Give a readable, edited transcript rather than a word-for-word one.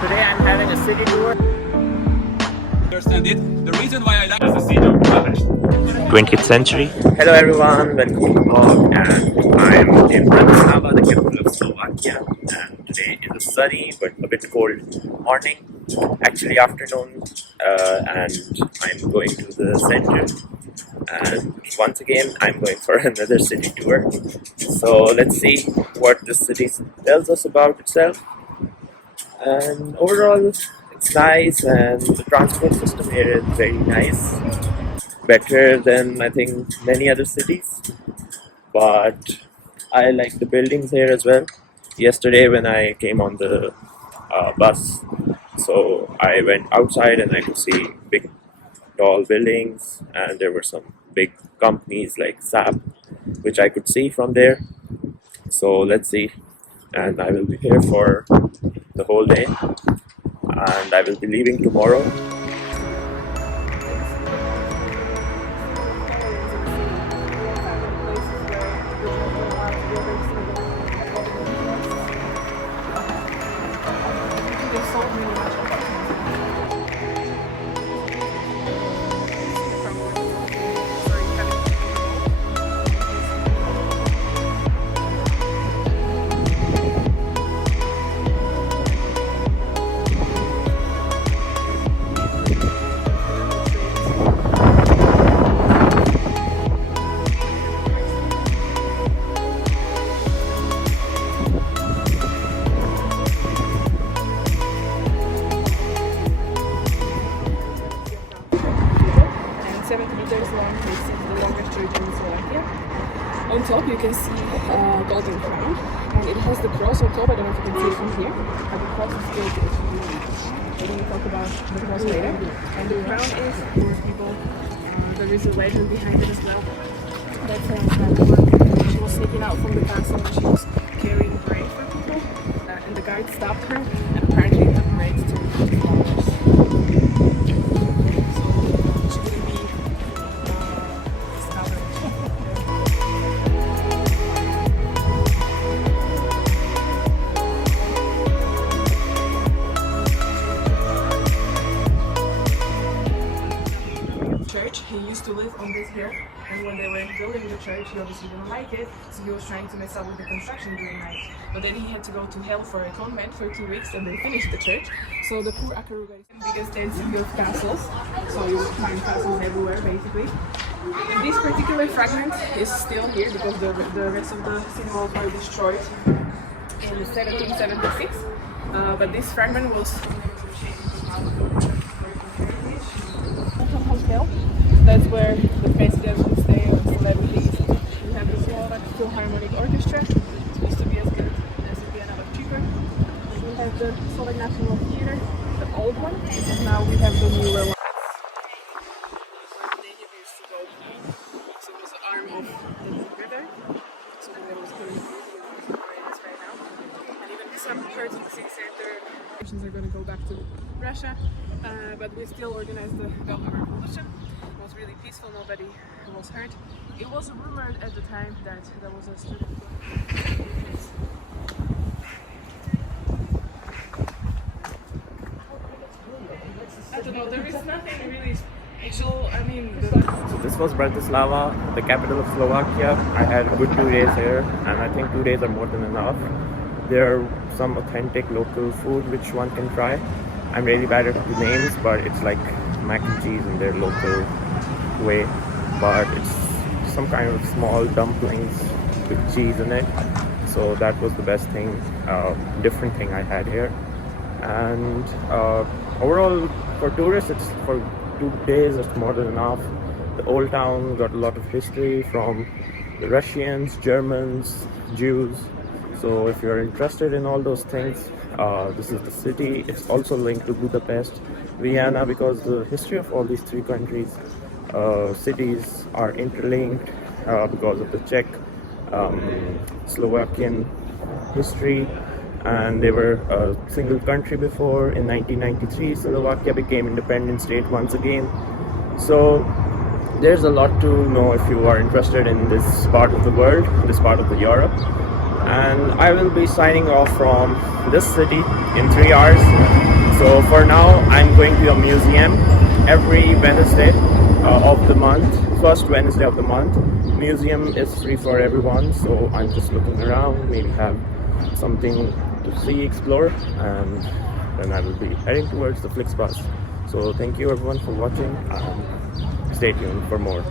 Today I'm having a city tour. Understand it. The reason why I like the city of Budapest. 20th century. Hello everyone, welcome to the vlog, and I'm in Bratislava, the capital of Slovakia, and today is a sunny but a bit cold morning, actually afternoon, and I'm going to the center, and once again I'm going for another city tour. So let's see what this city tells us about itself, and overall it's nice, and the transport system here is very nice. Better than I think many other cities, but I like the buildings here as well. Yesterday when I came on the bus, so I went outside and I could see big tall buildings, and there were some big companies like SAP which I could see from there. So let's see, and I will be here for the whole day, and I will be leaving tomorrow. Long. This is the longest church in Slovakia. On top you can see a golden crown, and it has the cross on top. I don't know if you can see it from here, but the cross is still good. We're going to talk about the cross later. And the crown is for people. There is a legend behind it as well. That's she was sneaking out from the castle and she was carrying bread for people, and the guard stopped her, and apparently the bread turned into flowers. He used to live on this hill, and when they were building the church, he obviously didn't like it, so he was trying to mess up with the construction during night. But then he had to go to hell for atonement for 2 weeks, and they finished the church. So the poor Akaruga is the biggest density of castles, so you will find castles everywhere basically. This particular fragment is still here because the rest of the city walls were destroyed in 1776, but this fragment was hotel. That's where the president would stay, or celebrities. We have the Slovak Philharmonic Orchestra. It's supposed to be as good as Vienna, but cheaper. We have the Slovak National Theatre, the old one, and now we have the newer one. They used to go, so it was an arm of the river. So there was going to be where it is right now. And even some parts of the city center are going to go back to Russia, but we still organized the Velvet Revolution. It was really peaceful, nobody was hurt. It was rumored at the time that there was a student. I don't know, there is nothing really actual, I mean... So this was Bratislava, the capital of Slovakia. I had a good 2 days here, and I think 2 days are more than enough. There are some authentic local food which one can try. I'm really bad at the names, but it's like mac and cheese in their local way, but it's some kind of small dumplings with cheese in it. So that was the best thing, different thing I had here. And overall, for tourists, it's for 2 days, it's more than enough. The old town got a lot of history from the Russians, Germans, Jews. So if you're interested in all those things, this is the city. It's also linked to Budapest, Vienna, because the history of all these three countries, cities are interlinked because of the Czech, Slovakian history, and they were a single country before. In 1993, Slovakia became independent state once again. So there's a lot to know if you are interested in this part of the world, this part of the Europe. And I will be signing off from this city in 3 hours. So for now, I'm going to a museum every Wednesday of the month, first Wednesday of the month. Museum is free for everyone, so I'm just looking around, maybe have something to see, explore, and then I will be heading towards the Flixbus. So thank you everyone for watching, and stay tuned for more.